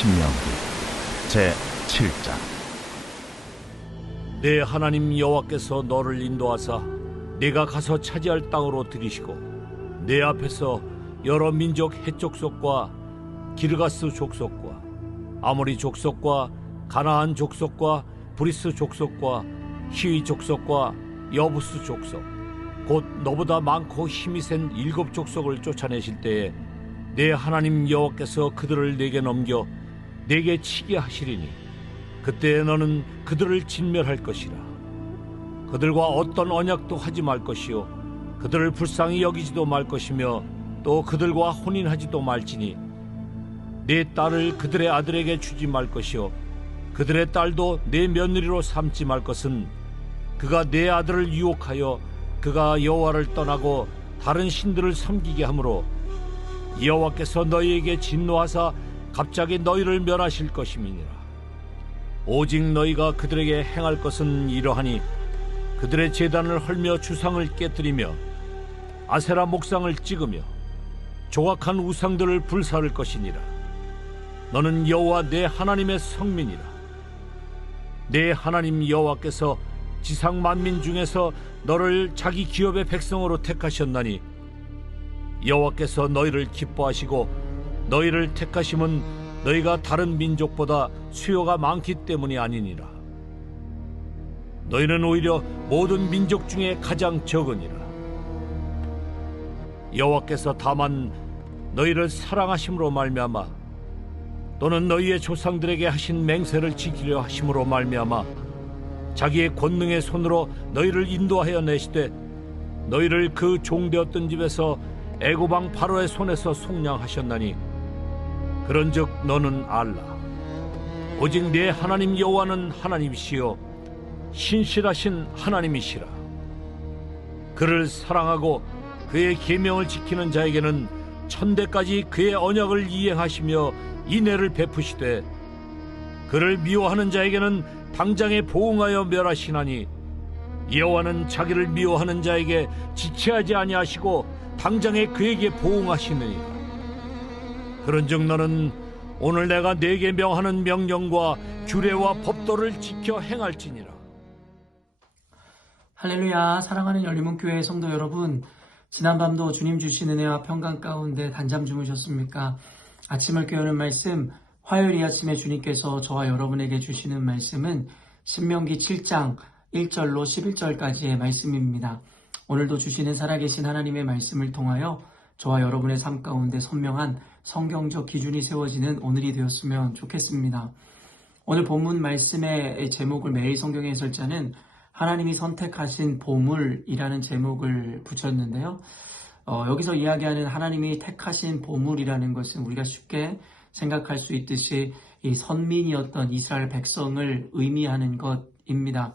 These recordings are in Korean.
신명기 제7장. 내 하나님 여호와께서 너를 인도하사 네가 가서 차지할 땅으로 들이시고 내 앞에서 여러 민족 헷족속과 기르가스 족속과 아모리 족속과 가나안 족속과 브리스 족속과 히위 족속과 여부스 족속 곧 너보다 많고 힘이 센 7 족속을 쫓아내실 때에 내 하나님 여호와께서 그들을 내게 넘겨 내게 치게 하시리니 그때 너는 그들을 진멸할 것이라. 그들과 어떤 언약도 하지 말 것이요 그들을 불쌍히 여기지도 말 것이며 또 그들과 혼인하지도 말지니 내 딸을 그들의 아들에게 주지 말 것이요 그들의 딸도 내 며느리로 삼지 말 것은 그가 내 아들을 유혹하여 그가 여호와를 떠나고 다른 신들을 섬기게 하므로 여호와께서 너희에게 진노하사 갑자기 너희를 멸하실 것임이니라. 오직 너희가 그들에게 행할 것은 이러하니 그들의 제단을 헐며 주상을 깨뜨리며 아세라 목상을 찍으며 조각한 우상들을 불사를 것이니라. 너는 여호와 내 하나님의 성민이라. 내 하나님 여호와께서 지상 만민 중에서 너를 자기 기업의 백성으로 택하셨나니 여호와께서 너희를 기뻐하시고 너희를 택하심은 너희가 다른 민족보다 수요가 많기 때문이 아니니라. 너희는 오히려 모든 민족 중에 가장 적으니라. 여호와께서 다만 너희를 사랑하심으로 말미암아 또는 너희의 조상들에게 하신 맹세를 지키려 하심으로 말미암아 자기의 권능의 손으로 너희를 인도하여 내시되 너희를 그 종되었던 집에서 애굽 왕 바로의 손에서 속량하셨나니 그런즉 너는 알라. 오직 내 하나님 여호와는 하나님이시요 신실하신 하나님이시라. 그를 사랑하고 그의 계명을 지키는 자에게는 천대까지 그의 언약을 이행하시며 인애를 베푸시되 그를 미워하는 자에게는 당장에 보응하여 멸하시나니 여호와는 자기를 미워하는 자에게 지체하지 아니하시고 당장에 그에게 보응하시느니라. 그런즉 너는 오늘 내가 네게 명하는 명령과 규례와 법도를 지켜 행할지니라. 할렐루야. 사랑하는 열리문교회 성도 여러분, 지난밤도 주님 주신 은혜와 평강 가운데 단잠 주무셨습니까? 아침을 깨우는 말씀, 화요일 이 아침에 주님께서 저와 여러분에게 주시는 말씀은 신명기 7장 1절로 11절까지의 말씀입니다. 오늘도 주시는 살아계신 하나님의 말씀을 통하여 저와 여러분의 삶 가운데 선명한 성경적 기준이 세워지는 오늘이 되었으면 좋겠습니다. 오늘 본문 말씀의 제목을 매일 성경의 해설자는 하나님이 선택하신 보물이라는 제목을 붙였는데요. 여기서 이야기하는 하나님이 택하신 보물이라는 것은 우리가 쉽게 생각할 수 있듯이 이 선민이었던 이스라엘 백성을 의미하는 것입니다.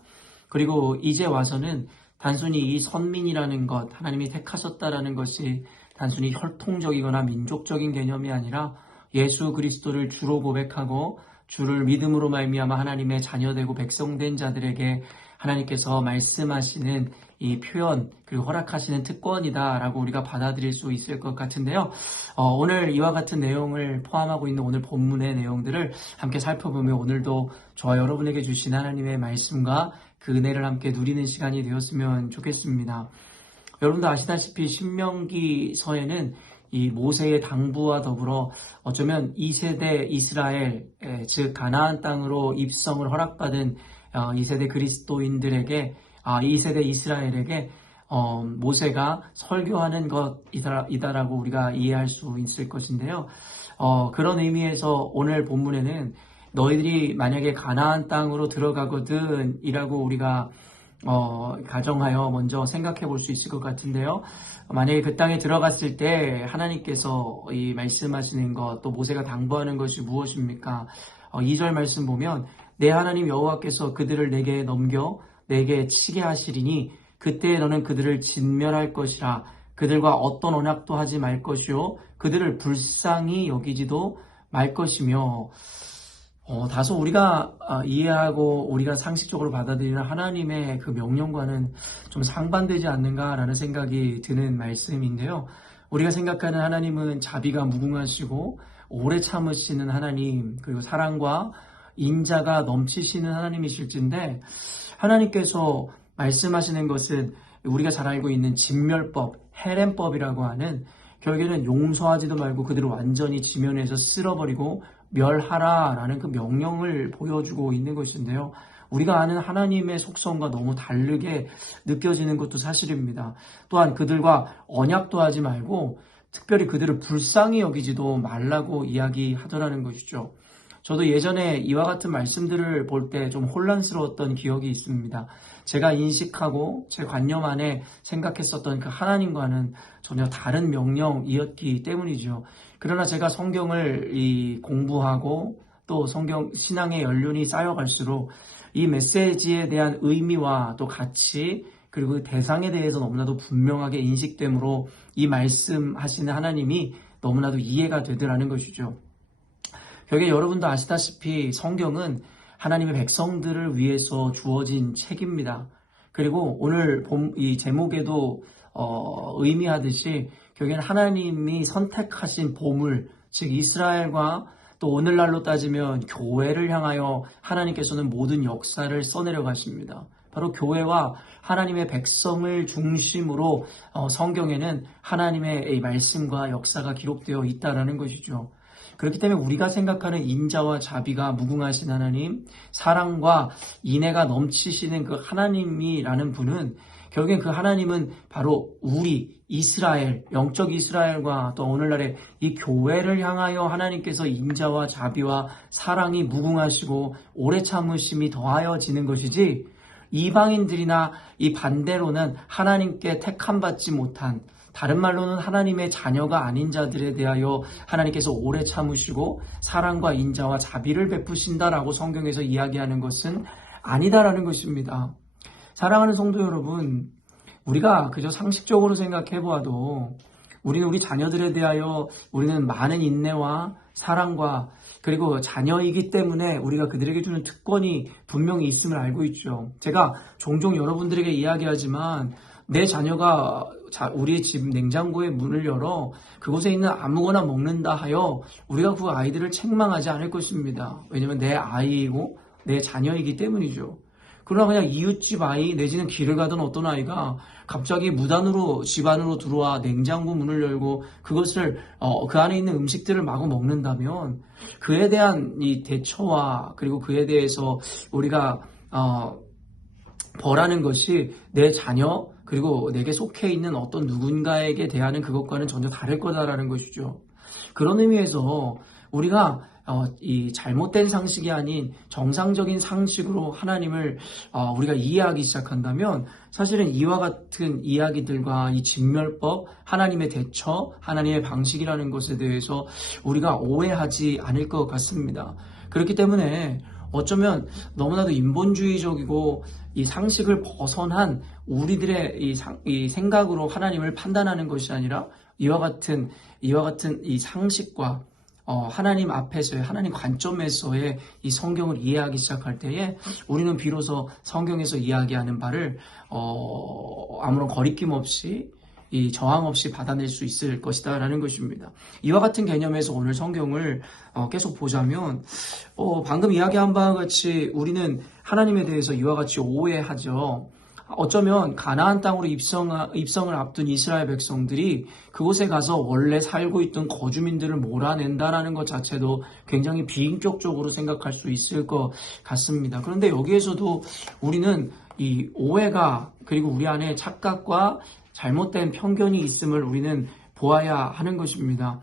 그리고 이제 와서는 단순히 이 선민이라는 것, 하나님이 택하셨다라는 것이 단순히 혈통적이거나 민족적인 개념이 아니라 예수 그리스도를 주로 고백하고 주를 믿음으로 말미암아 하나님의 자녀되고 백성된 자들에게 하나님께서 말씀하시는 이 표현 그리고 허락하시는 특권이다라고 우리가 받아들일 수 있을 것 같은데요. 오늘 이와 같은 내용을 포함하고 있는 오늘 본문의 내용들을 함께 살펴보며 오늘도 저와 여러분에게 주신 하나님의 말씀과 그 은혜를 함께 누리는 시간이 되었으면 좋겠습니다. 여러분도 아시다시피 신명기서에는 이 모세의 당부와 더불어 어쩌면 2세대 이스라엘, 즉 가나안 땅으로 입성을 허락받은 2세대 그리스도인들에게 2세대 이스라엘에게 모세가 설교하는 것이다라고 우리가 이해할 수 있을 것인데요. 그런 의미에서 오늘 본문에는 너희들이 만약에 가나안 땅으로 들어가거든 이라고 우리가 가정하여 먼저 생각해 볼 수 있을 것 같은데요. 만약에 그 땅에 들어갔을 때 하나님께서 이 말씀하시는 것, 또 모세가 당부하는 것이 무엇입니까? 2절 말씀 보면 내 하나님 여호와께서 그들을 내게 넘겨 내게 치게 하시리니 그때 너는 그들을 진멸할 것이라. 그들과 어떤 언약도 하지 말 것이요 그들을 불쌍히 여기지도 말 것이며. 다소 우리가 이해하고 우리가 상식적으로 받아들이는 하나님의 그 명령과는 좀 상반되지 않는가라는 생각이 드는 말씀인데요. 우리가 생각하는 하나님은 자비가 무궁하시고 오래 참으시는 하나님, 그리고 사랑과 인자가 넘치시는 하나님이실진데, 하나님께서 말씀하시는 것은 우리가 잘 알고 있는 진멸법, 헤렘법이라고 하는, 결국에는 용서하지도 말고 그들을 완전히 지면에서 쓸어버리고 멸하라라는 그 명령을 보여주고 있는 것인데요. 우리가 아는 하나님의 속성과 너무 다르게 느껴지는 것도 사실입니다. 또한 그들과 언약도 하지 말고 특별히 그들을 불쌍히 여기지도 말라고 이야기하더라는 것이죠. 저도 예전에 이와 같은 말씀들을 볼 때 좀 혼란스러웠던 기억이 있습니다. 제가 인식하고 제 관념 안에 생각했었던 그 하나님과는 전혀 다른 명령이었기 때문이죠. 그러나 제가 성경을 공부하고 또 성경 신앙의 연륜이 쌓여갈수록 이 메시지에 대한 의미와 또 가치, 그리고 대상에 대해서 너무나도 분명하게 인식되므로 이 말씀하시는 하나님이 너무나도 이해가 되더라는 것이죠. 결국에 여러분도 아시다시피 성경은 하나님의 백성들을 위해서 주어진 책입니다. 그리고 오늘 이 제목에도 의미하듯이 결국에는 하나님이 선택하신 보물, 즉 이스라엘과 또 오늘날로 따지면 교회를 향하여 하나님께서는 모든 역사를 써내려 가십니다. 바로 교회와 하나님의 백성을 중심으로 성경에는 하나님의 말씀과 역사가 기록되어 있다는 것이죠. 그렇기 때문에 우리가 생각하는 인자와 자비가 무궁하신 하나님, 사랑과 인애가 넘치시는 그 하나님이라는 분은 결국엔 그 하나님은 바로 우리 이스라엘, 영적 이스라엘과 또 오늘날의 이 교회를 향하여 하나님께서 인자와 자비와 사랑이 무궁하시고 오래 참으심이 더하여지는 것이지, 이방인들이나 이 반대로는 하나님께 택함받지 못한, 다른 말로는 하나님의 자녀가 아닌 자들에 대하여 하나님께서 오래 참으시고 사랑과 인자와 자비를 베푸신다라고 성경에서 이야기하는 것은 아니다라는 것입니다. 사랑하는 성도 여러분, 우리가 그저 상식적으로 생각해 보아도 우리는 우리 자녀들에 대하여 우리는 많은 인내와 사랑과 그리고 자녀이기 때문에 우리가 그들에게 주는 특권이 분명히 있음을 알고 있죠. 제가 종종 여러분들에게 이야기하지만 내 자녀가 우리의 집 냉장고의 문을 열어 그곳에 있는 아무거나 먹는다 하여 우리가 그 아이들을 책망하지 않을 것입니다. 왜냐하면 내 아이이고 내 자녀이기 때문이죠. 그러나 그냥 이웃집 아이 내지는 길을 가던 어떤 아이가 갑자기 무단으로 집 안으로 들어와 냉장고 문을 열고 그것을 그 안에 있는 음식들을 마구 먹는다면 그에 대한 이 대처와 그리고 그에 대해서 우리가 벌하는 것이 내 자녀 그리고 내게 속해 있는 어떤 누군가에게 대하는 그것과는 전혀 다를 거다라는 것이죠. 그런 의미에서 우리가 이 잘못된 상식이 아닌 정상적인 상식으로 하나님을 우리가 이해하기 시작한다면 사실은 이와 같은 이야기들과 이 진멸법, 하나님의 대처, 하나님의 방식이라는 것에 대해서 우리가 오해하지 않을 것 같습니다. 그렇기 때문에 어쩌면 너무나도 인본주의적이고 이 상식을 벗어난 우리들의 이 생각으로 하나님을 판단하는 것이 아니라 이와 같은 이 상식과 하나님 앞에서의 하나님 관점에서의 이 성경을 이해하기 시작할 때에 우리는 비로소 성경에서 이야기하는 바를 아무런 거리낌 없이 이 저항 없이 받아낼 수 있을 것이다 라는 것입니다. 이와 같은 개념에서 오늘 성경을 계속 보자면 방금 이야기한 바와 같이 우리는 하나님에 대해서 이와 같이 오해하죠. 어쩌면 가나안 땅으로 입성을 앞둔 이스라엘 백성들이 그곳에 가서 원래 살고 있던 거주민들을 몰아낸다라는 것 자체도 굉장히 비인격적으로 생각할 수 있을 것 같습니다. 그런데 여기에서도 우리는 이 오해가 그리고 우리 안에 착각과 잘못된 편견이 있음을 우리는 보아야 하는 것입니다.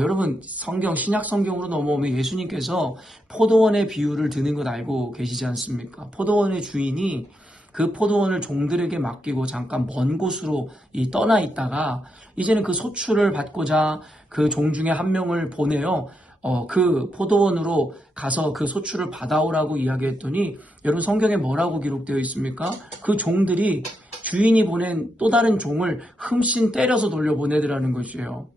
여러분 신약 성경으로 넘어오면 예수님께서 포도원의 비유를 드는 것 알고 계시지 않습니까? 포도원의 주인이 그 포도원을 종들에게 맡기고 잠깐 먼 곳으로 떠나 있다가 이제는 그 소출을 받고자 그 종 중에 한 명을 보내요. 그 포도원으로 가서 그 소출을 받아오라고 이야기했더니 여러분 성경에 뭐라고 기록되어 있습니까? 그 종들이 주인이 보낸 또 다른 종을 흠씬 때려서 돌려보내더라는 것이에요.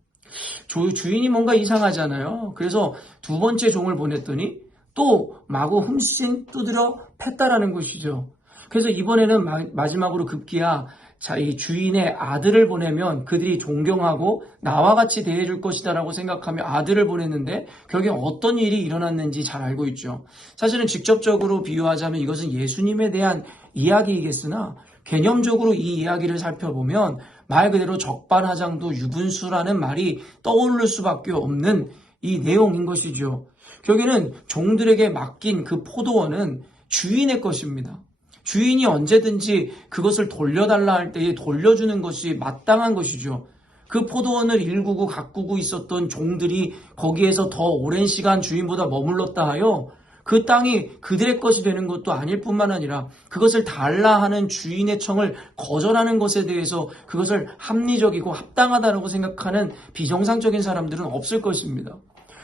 주인이 뭔가 이상하잖아요. 그래서 두 번째 종을 보냈더니 또 마구 흠씬 두드려 팼다라는 것이죠. 그래서 이번에는 마지막으로 급기야 자, 이 주인의 아들을 보내면 그들이 존경하고 나와 같이 대해줄 것이다라고 생각하며 아들을 보냈는데 결국에 어떤 일이 일어났는지 잘 알고 있죠. 사실은 직접적으로 비유하자면 이것은 예수님에 대한 이야기이겠으나 개념적으로 이 이야기를 살펴보면 말 그대로 적반하장도 유분수라는 말이 떠오를 수밖에 없는 이 내용인 것이죠. 결국에는 종들에게 맡긴 그 포도원은 주인의 것입니다. 주인이 언제든지 그것을 돌려달라 할 때에 돌려주는 것이 마땅한 것이죠. 그 포도원을 일구고 가꾸고 있었던 종들이 거기에서 더 오랜 시간 주인보다 머물렀다 하여 그 땅이 그들의 것이 되는 것도 아닐 뿐만 아니라 그것을 달라 하는 주인의 청을 거절하는 것에 대해서 그것을 합리적이고 합당하다고 생각하는 비정상적인 사람들은 없을 것입니다.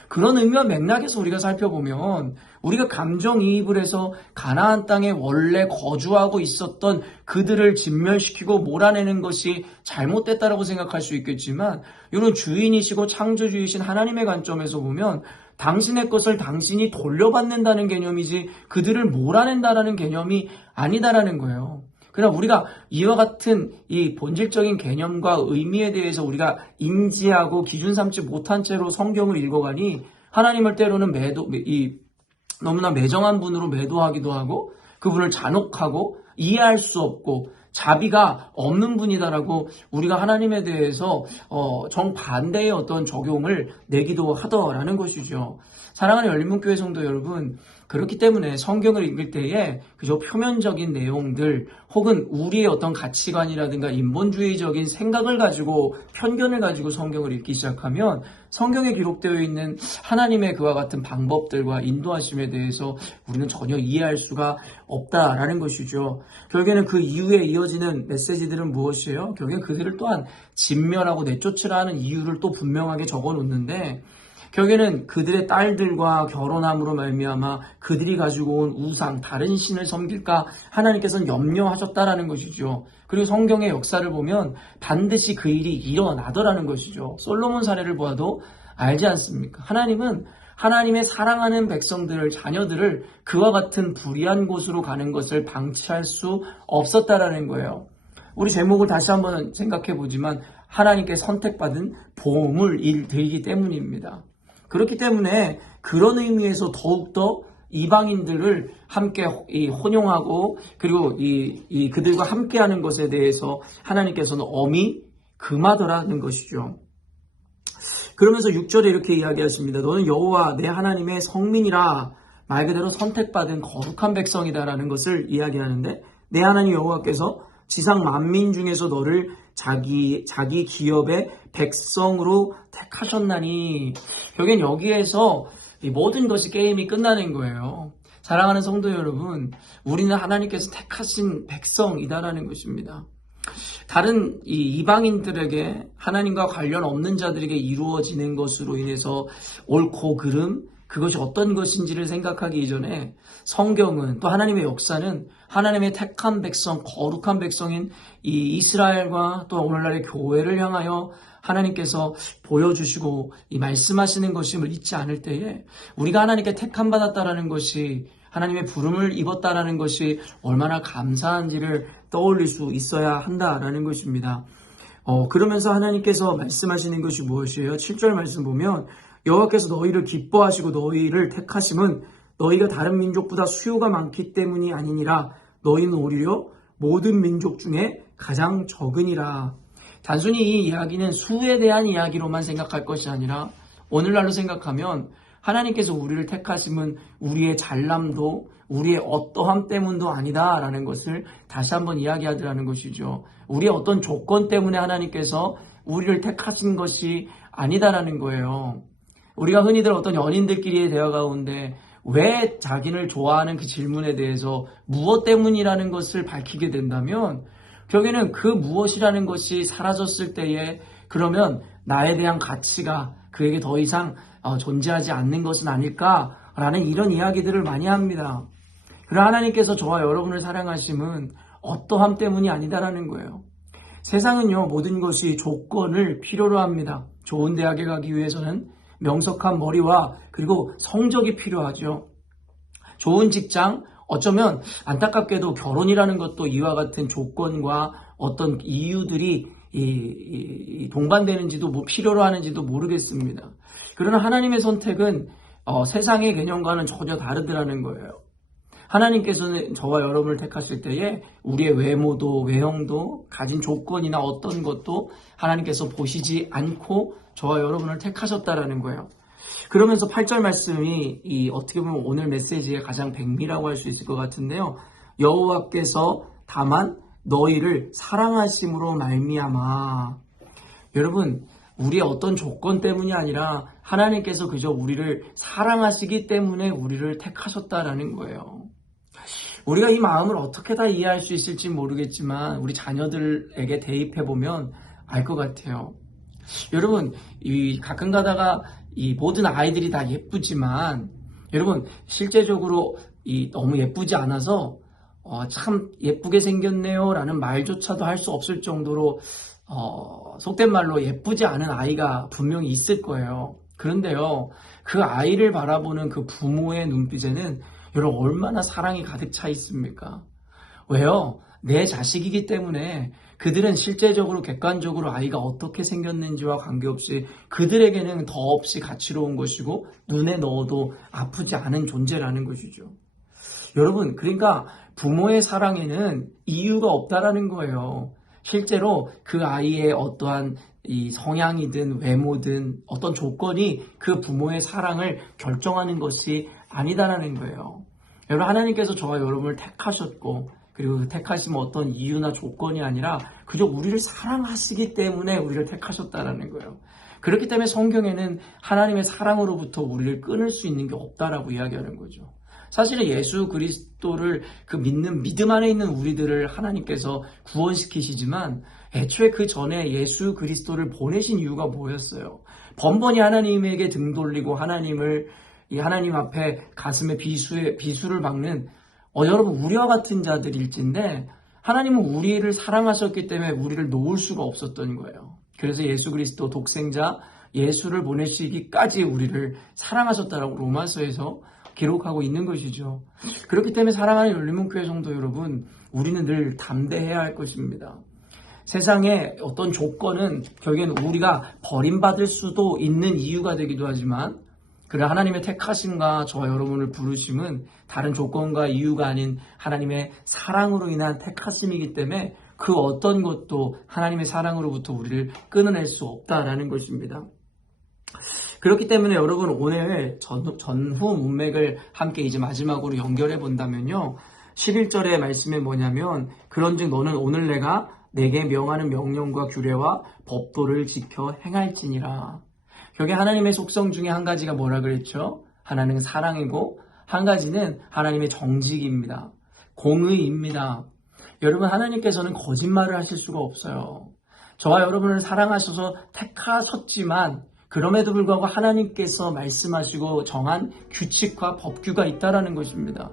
그런 의미와 맥락에서 우리가 살펴보면 우리가 감정이입을 해서 가나안 땅에 원래 거주하고 있었던 그들을 진멸시키고 몰아내는 것이 잘못됐다라고 생각할 수 있겠지만 이런 주인이시고 창조주이신 하나님의 관점에서 보면 당신의 것을 당신이 돌려받는다는 개념이지 그들을 몰아낸다라는 개념이 아니다라는 거예요. 그러나 우리가 이와 같은 이 본질적인 개념과 의미에 대해서 우리가 인지하고 기준 삼지 못한 채로 성경을 읽어가니 하나님을 때로는 너무나 매정한 분으로 매도하기도 하고 그분을 잔혹하고 이해할 수 없고 자비가 없는 분이다라고 우리가 하나님에 대해서 정반대의 어떤 적용을 내기도 하더라는 것이죠. 사랑하는 열린문교회 성도 여러분, 그렇기 때문에 성경을 읽을 때에 그저 표면적인 내용들 혹은 우리의 어떤 가치관이라든가 인본주의적인 생각을 가지고 편견을 가지고 성경을 읽기 시작하면 성경에 기록되어 있는 하나님의 그와 같은 방법들과 인도하심에 대해서 우리는 전혀 이해할 수가 없다라는 것이죠. 결국에는 그 이후에 이어지는 메시지들은 무엇이에요? 결국에 그들을 또한 진멸하고 내쫓으라 하는 이유를 또 분명하게 적어놓는데 결국에는 그들의 딸들과 결혼함으로 말미암아 그들이 가지고 온 우상, 다른 신을 섬길까 하나님께서는 염려하셨다라는 것이죠. 그리고 성경의 역사를 보면 반드시 그 일이 일어나더라는 것이죠. 솔로몬 사례를 보아도 알지 않습니까? 하나님은 하나님의 사랑하는 백성들을, 자녀들을 그와 같은 불의한 곳으로 가는 것을 방치할 수 없었다라는 거예요. 우리 제목을 다시 한번 생각해 보지만 하나님께 선택받은 보물일들이기 때문입니다. 그렇기 때문에 그런 의미에서 더욱더 이방인들을 함께 혼용하고 그리고 그들과 함께하는 것에 대해서 하나님께서는 엄히 금하더라는 것이죠. 그러면서 6절에 이렇게 이야기하십니다. 너는 여호와 내 하나님의 성민이라, 말 그대로 선택받은 거룩한 백성이다라는 것을 이야기하는데 내 하나님 여호와께서 지상 만민 중에서 너를 자기 기업의 백성으로 택하셨나니. 결국엔 여기에서 이 모든 것이 게임이 끝나는 거예요. 사랑하는 성도 여러분, 우리는 하나님께서 택하신 백성이다라는 것입니다. 다른 이방인들에게, 하나님과 관련 없는 자들에게 이루어지는 것으로 인해서 옳고 그름, 그것이 어떤 것인지를 생각하기 이전에 성경은, 또 하나님의 역사는 하나님의 택한 백성, 거룩한 백성인 이 이스라엘과 또 오늘날의 교회를 향하여 하나님께서 보여주시고 이 말씀하시는 것임을 잊지 않을 때에 우리가 하나님께 택함 받았다라는 것이, 하나님의 부름을 입었다라는 것이 얼마나 감사한지를 떠올릴 수 있어야 한다라는 것입니다. 그러면서 하나님께서 말씀하시는 것이 무엇이에요? 7절 말씀 보면 여호와께서 너희를 기뻐하시고 너희를 택하심은 너희가 다른 민족보다 수요가 많기 때문이 아니니라. 너희는 오히려 모든 민족 중에 가장 적으니라. 단순히 이 이야기는 수에 대한 이야기로만 생각할 것이 아니라 오늘날로 생각하면 하나님께서 우리를 택하심은 우리의 잘남도, 우리의 어떠함 때문도 아니다라는 것을 다시 한번 이야기하더라는 것이죠. 우리의 어떤 조건 때문에 하나님께서 우리를 택하신 것이 아니다라는 거예요. 우리가 흔히들 어떤 연인들끼리의 대화 가운데 왜 자기를 좋아하는 그 질문에 대해서 무엇 때문이라는 것을 밝히게 된다면 결국에는 그 무엇이라는 것이 사라졌을 때에 그러면 나에 대한 가치가 그에게 더 이상 존재하지 않는 것은 아닐까라는 이런 이야기들을 많이 합니다. 그러나 하나님께서 저와 여러분을 사랑하심은 어떠함 때문이 아니다라는 거예요. 세상은요, 모든 것이 조건을 필요로 합니다. 좋은 대학에 가기 위해서는 명석한 머리와 그리고 성적이 필요하죠. 좋은 직장, 어쩌면 안타깝게도 결혼이라는 것도 이와 같은 조건과 어떤 이유들이 동반되는지도 필요로 하는지도 모르겠습니다. 그러나 하나님의 선택은 세상의 개념과는 전혀 다르더라는 거예요. 하나님께서는 저와 여러분을 택하실 때에 우리의 외모도 외형도 가진 조건이나 어떤 것도 하나님께서 보시지 않고 저와 여러분을 택하셨다라는 거예요. 그러면서 8절 말씀이 어떻게 보면 오늘 메시지의 가장 백미라고 할 수 있을 것 같은데요. 여호와께서 다만 너희를 사랑하심으로 말미암아. 여러분, 우리의 어떤 조건 때문이 아니라 하나님께서 그저 우리를 사랑하시기 때문에 우리를 택하셨다라는 거예요. 우리가 이 마음을 어떻게 다 이해할 수 있을지 모르겠지만 우리 자녀들에게 대입해보면 알 것 같아요. 여러분, 가끔 가다가 이 모든 아이들이 다 예쁘지만 여러분 실제적으로 너무 예쁘지 않아서 참 예쁘게 생겼네요 라는 말조차도 할 수 없을 정도로 속된 말로 예쁘지 않은 아이가 분명히 있을 거예요. 그런데요, 그 아이를 바라보는 그 부모의 눈빛에는 여러분 얼마나 사랑이 가득 차 있습니까? 왜요? 내 자식이기 때문에 그들은 실제적으로 객관적으로 아이가 어떻게 생겼는지와 관계없이 그들에게는 더없이 가치로운 것이고 눈에 넣어도 아프지 않은 존재라는 것이죠. 여러분, 그러니까 부모의 사랑에는 이유가 없다라는 거예요. 실제로 그 아이의 어떠한 이 성향이든 외모든 어떤 조건이 그 부모의 사랑을 결정하는 것이 아니다라는 거예요. 여러분, 하나님께서 저와 여러분을 택하셨고 그리고 그 택하심은 어떤 이유나 조건이 아니라 그저 우리를 사랑하시기 때문에 우리를 택하셨다라는 거예요. 그렇기 때문에 성경에는 하나님의 사랑으로부터 우리를 끊을 수 있는 게 없다라고 이야기하는 거죠. 사실은 예수 그리스도를 그 믿는 믿음 안에 있는 우리들을 하나님께서 구원시키시지만 애초에 그 전에 예수 그리스도를 보내신 이유가 뭐였어요? 번번이 하나님에게 등 돌리고 하나님 앞에 가슴에 비수를 박는 여러분 우리와 같은 자들일진데 하나님은 우리를 사랑하셨기 때문에 우리를 놓을 수가 없었던 거예요. 그래서 예수 그리스도 독생자 예수를 보내시기까지 우리를 사랑하셨다라고 로마서에서 기록하고 있는 것이죠. 그렇기 때문에 사랑하는 열린문교회 성도 여러분, 우리는 늘 담대해야 할 것입니다. 세상의 어떤 조건은 결국엔 우리가 버림받을 수도 있는 이유가 되기도 하지만 그래 하나님의 택하심과 저와 여러분을 부르심은 다른 조건과 이유가 아닌 하나님의 사랑으로 인한 택하심이기 때문에 그 어떤 것도 하나님의 사랑으로부터 우리를 끊어낼 수 없다라는 것입니다. 그렇기 때문에 여러분 오늘 전후 문맥을 함께 이제 마지막으로 연결해 본다면요. 11절의 말씀이 뭐냐면 그런즉 너는 오늘 내가 내게 명하는 명령과 규례와 법도를 지켜 행할지니라. 여기 하나님의 속성 중에 한 가지가 뭐라 그랬죠? 하나는 사랑이고 한 가지는 하나님의 정직입니다. 공의입니다. 여러분 하나님께서는 거짓말을 하실 수가 없어요. 저와 여러분을 사랑하셔서 택하셨지만 그럼에도 불구하고 하나님께서 말씀하시고 정한 규칙과 법규가 있다라는 것입니다.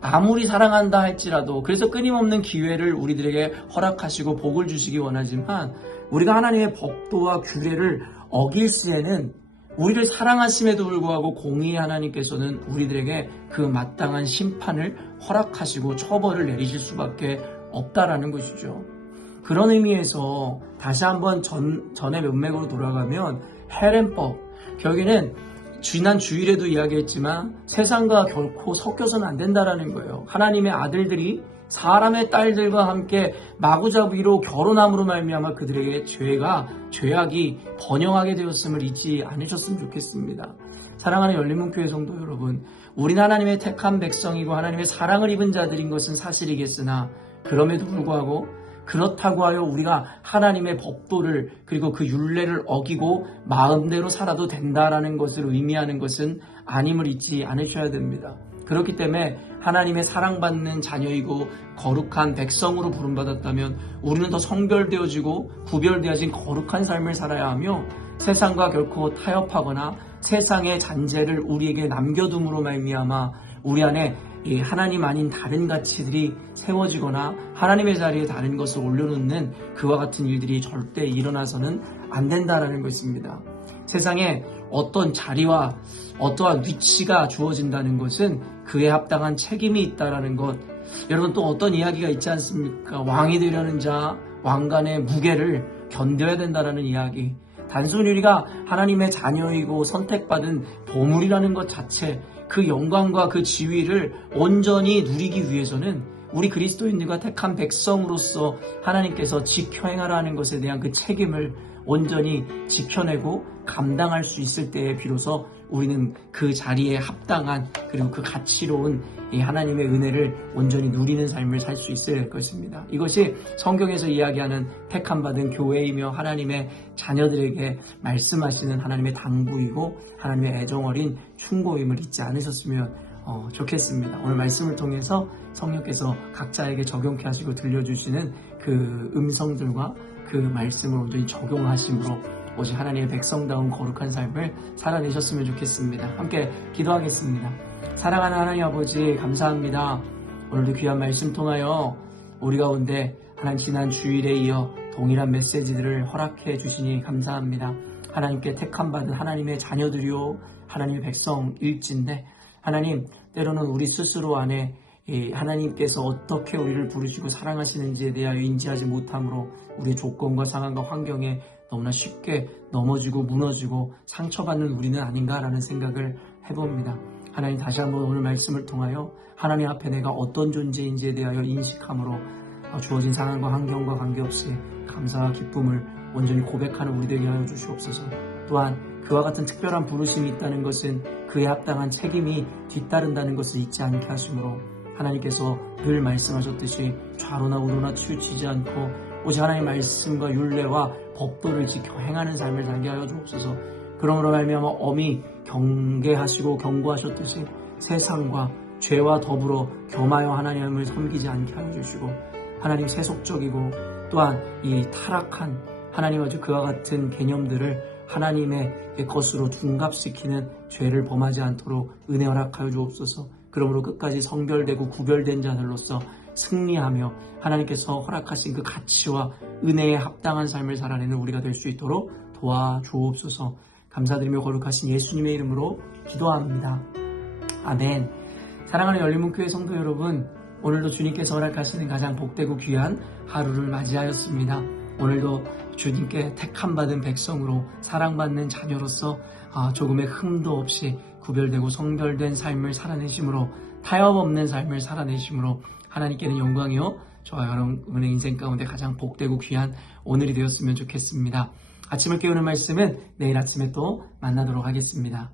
아무리 사랑한다 할지라도 그래서 끊임없는 기회를 우리들에게 허락하시고 복을 주시기 원하지만 우리가 하나님의 법도와 규례를 어길 시에는 우리를 사랑하심에도 불구하고 공의의 하나님께서는 우리들에게 그 마땅한 심판을 허락하시고 처벌을 내리실 수밖에 없다라는 것이죠. 그런 의미에서 다시 한번 전의 문맥으로 돌아가면 헤렘법, 결국에는 지난 주일에도 이야기했지만 세상과 결코 섞여서는 안 된다라는 거예요. 하나님의 아들들이 사람의 딸들과 함께 마구잡이로 결혼함으로 말미암아 그들에게 죄악이 번영하게 되었음을 잊지 않으셨으면 좋겠습니다. 사랑하는 열린문교회 성도 여러분, 우린 하나님의 택한 백성이고 하나님의 사랑을 입은 자들인 것은 사실이겠으나 그럼에도 불구하고 그렇다고 하여 우리가 하나님의 법도를 그리고 그 율례를 어기고 마음대로 살아도 된다라는 것을 의미하는 것은 아님을 잊지 않으셔야 됩니다. 그렇기 때문에 하나님의 사랑받는 자녀이고 거룩한 백성으로 부름받았다면 우리는 더 성별되어지고 구별되어진 거룩한 삶을 살아야 하며 세상과 결코 타협하거나 세상의 잔재를 우리에게 남겨둠으로 말미암아 우리 안에 하나님 아닌 다른 가치들이 세워지거나 하나님의 자리에 다른 것을 올려놓는 그와 같은 일들이 절대 일어나서는 안 된다라는 것입니다. 세상에 어떤 자리와 어떠한 위치가 주어진다는 것은 그에 합당한 책임이 있다라는 것. 여러분 또 어떤 이야기가 있지 않습니까? 왕이 되려는 자, 왕관의 무게를 견뎌야 된다라는 이야기. 단순히 우리가 하나님의 자녀이고 선택받은 보물이라는 것 자체, 그 영광과 그 지위를 온전히 누리기 위해서는 우리 그리스도인들과 택한 백성으로서 하나님께서 지켜 행하라는 것에 대한 그 책임을 온전히 지켜내고 감당할 수 있을 때에 비로소 우리는 그 자리에 합당한 그리고 그 가치로운 이 하나님의 은혜를 온전히 누리는 삶을 살 수 있을 것입니다. 이것이 성경에서 이야기하는 택함받은 교회이며 하나님의 자녀들에게 말씀하시는 하나님의 당부이고 하나님의 애정어린 충고임을 잊지 않으셨으면 좋겠습니다. 오늘 말씀을 통해서 성령께서 각자에게 적용케 하시고 들려주시는 그 음성들과 그 말씀을 온전히 적용하심으로 오직 하나님의 백성다운 거룩한 삶을 살아내셨으면 좋겠습니다. 함께 기도하겠습니다. 사랑하는 하나님 아버지 감사합니다. 오늘도 귀한 말씀 통하여 우리 가운데 하나님 지난 주일에 이어 동일한 메시지들을 허락해 주시니 감사합니다. 하나님께 택함받은 하나님의 자녀들이요 하나님의 백성일진데 하나님 때로는 우리 스스로 안에 하나님께서 어떻게 우리를 부르시고 사랑하시는지에 대하여 인지하지 못함으로 우리의 조건과 상황과 환경에 너무나 쉽게 넘어지고 무너지고 상처받는 우리는 아닌가라는 생각을 해봅니다. 하나님 다시 한번 오늘 말씀을 통하여 하나님 앞에 내가 어떤 존재인지에 대하여 인식함으로 주어진 상황과 환경과 관계없이 감사와 기쁨을 온전히 고백하는 우리 되게 하여 주시옵소서. 또한 그와 같은 특별한 부르심이 있다는 것은 그에 합당한 책임이 뒤따른다는 것을 잊지 않게 하심으로 하나님께서 늘 말씀하셨듯이 좌로나 우로나 치우치지 않고 오직 하나님의 말씀과 율례와 법도를 지켜 행하는 삶을 살게 하여 주옵소서. 그러므로 말미암아 엄히 경계하시고 경고하셨듯이 세상과 죄와 더불어 겸하여 하나님을 섬기지 않게 하여 주시고 하나님 세속적이고 또한 이 타락한 하나님 아주 그와 같은 개념들을 하나님의 것으로 둔갑시키는 죄를 범하지 않도록 은혜 허락하여 주옵소서. 그러므로 끝까지 성별되고 구별된 자들로서 승리하며 하나님께서 허락하신 그 가치와 은혜에 합당한 삶을 살아내는 우리가 될 수 있도록 도와주옵소서. 감사드리며 거룩하신 예수님의 이름으로 기도합니다. 아멘. 사랑하는 열린문교회 성도 여러분, 오늘도 주님께서 허락하시는 가장 복되고 귀한 하루를 맞이하였습니다. 오늘도 주님께 택함받은 백성으로 사랑받는 자녀로서 조금의 흠도 없이 구별되고 성별된 삶을 살아내심으로 타협 없는 삶을 살아내심으로 하나님께는 영광이요 저와 여러분의 인생 가운데 가장 복되고 귀한 오늘이 되었으면 좋겠습니다. 아침을 깨우는 말씀은 내일 아침에 또 만나도록 하겠습니다.